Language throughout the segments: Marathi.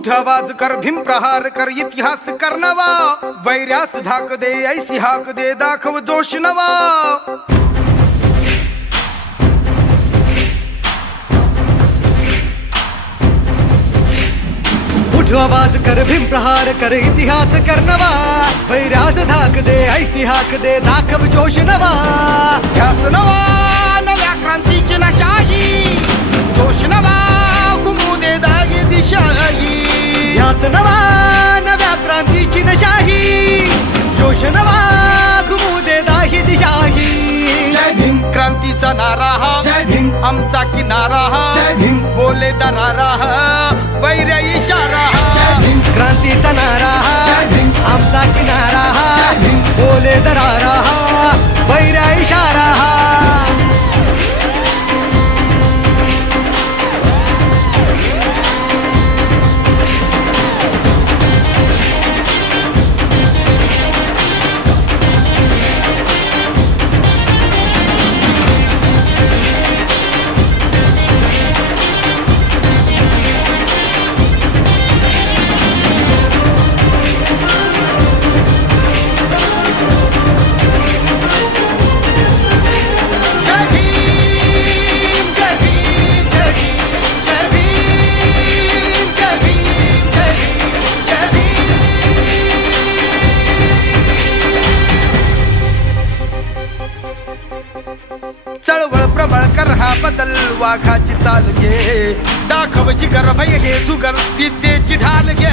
उठ आवाज कर, भीम प्रहार कर, इतिहास कर नवा, वैर्यास धाक दे, ऐसी हाक दे, दाखव जोश नवा. उठ आवाज कर, भीम प्रहार कर, इतिहास कर नवा, वैर्यास धाक दे, ऐसी हाक दे, दाखव जोश नवा. ध्यास नवा, नव्या क्रांतीची नशाही, जोश नवा, घुमू दे दागी दिशाही. ध्यास नवा, नव्या क्रांतीची नशाही, जोश नवा, घुमू दे दाही दिशाही. जय भीम क्रांतीचा नारा हा, जय भीम आमचा किनारा हा, जय भीम बोले दरारा हा, वैर्या इशारा हा. क्रांतीचा नारा हा, जय भीम आमचा किनारा हा, जय भीम बोले दरारा हा, वैरा इशारा हा. चळवळ प्रबळ कर हा बदल, वाघाची चाल घे, दाखव जिगर भय हे जुगर, विद्येची ढाल घे.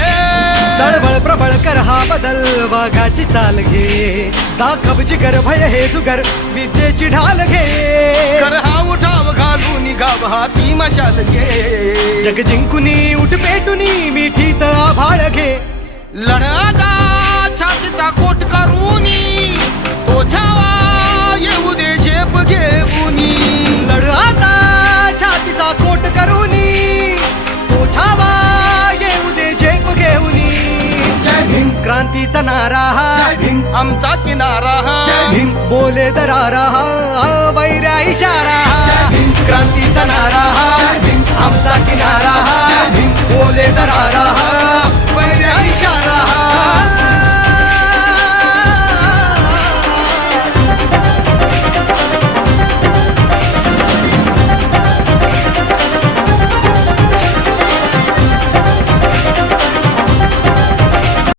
चळवळ प्रबळ कर हा बदल, वाघाची चाल घे, दाखव जिगर भय हे जुगर, विद्येची ढाल घे. कर हा उठाव घालून गाव हाती मशाल घे. जग जिंकुनी उठ पेटुनी, मिठीत आभाळ घे. लढादा छातीचा कोट करूनी, तो छावा येऊ दे झेप घेऊनी. लढ आता छातीचा कोट करूनी, तो छावा येऊ दे झेप घेऊनी. जय भीम क्रांतीचा नारा हा, जय भीम आमचा किनारा हा, जय भीम बोले दरारा हा, वैर्या इशारा जय हा. भीम क्रांतीचा नारा हा, जय भीम आमचा किनारा हा, जय भीम बोले दरारा